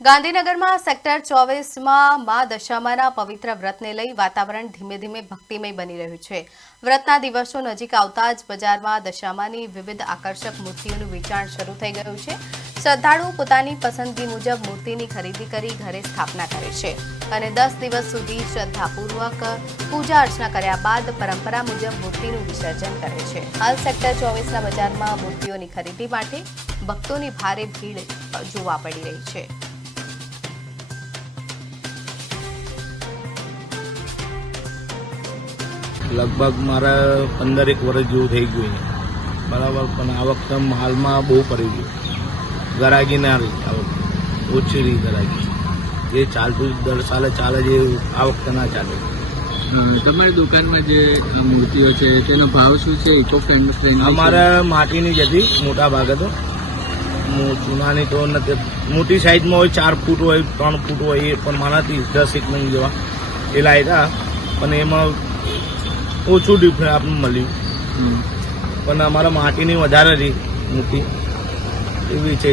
ગાંધીનગરમાં સેક્ટર 24માં મા દશામાના પવિત્ર વ્રતને લઈ વાતાવરણ ધીમે ધીમે ભક્તિમય બની રહ્યું છે। વ્રતના દિવસો નજીક આવતા જ બજારમાં દશામાની વિવિધ આકર્ષક મૂર્તિઓનું વેચાણ શરૂ થઈ ગયું છે। શ્રદ્ધાળુઓ પોતાની પસંદગી મુજબ મૂર્તિની ખરીદી કરી ઘરે સ્થાપના કરે છે અને 10 દિવસ સુધી શ્રદ્ધાપૂર્વક પૂજા અર્ચના કર્યા બાદ પરંપરા મુજબ મૂર્તિનું વિસર્જન કરે છે। હાલ સેક્ટર 24ના બજારમાં મૂર્તિઓની ખરીદી માટે ભક્તોની ભારે ભીડ જોવા પડી રહી છે। लगभग मारा 15 वर्ष जेवुं थई गयुं बराबर, पण आ वखते हालमां बहु पड़ी गयुं। गरागी ना रही, आ वखते ओછી रही गरागी। ये चालતું दर साले चाले जे आ वखते ना चाले। તમારી દુકાનમાં જે મૂર્તિઓ છે તેનો ભાવ શું છે? ઇકો ફ્રેન્ડલી અમારે માટીની જ હતી મોટા ભાગે તો, ચૂનાની તો નથી। મોટી સાઈઝમાં હોય 4 ફૂટ હોય 3 ફૂટ હોય એ પણ મારાથી 10 એક નંગ જેવા એ લાવ્યા, પણ એમાં ઓછું ડિફરન્સ આપણને મળ્યું। પણ અમારા માટીની વધારે રહી મોટી એવી છે।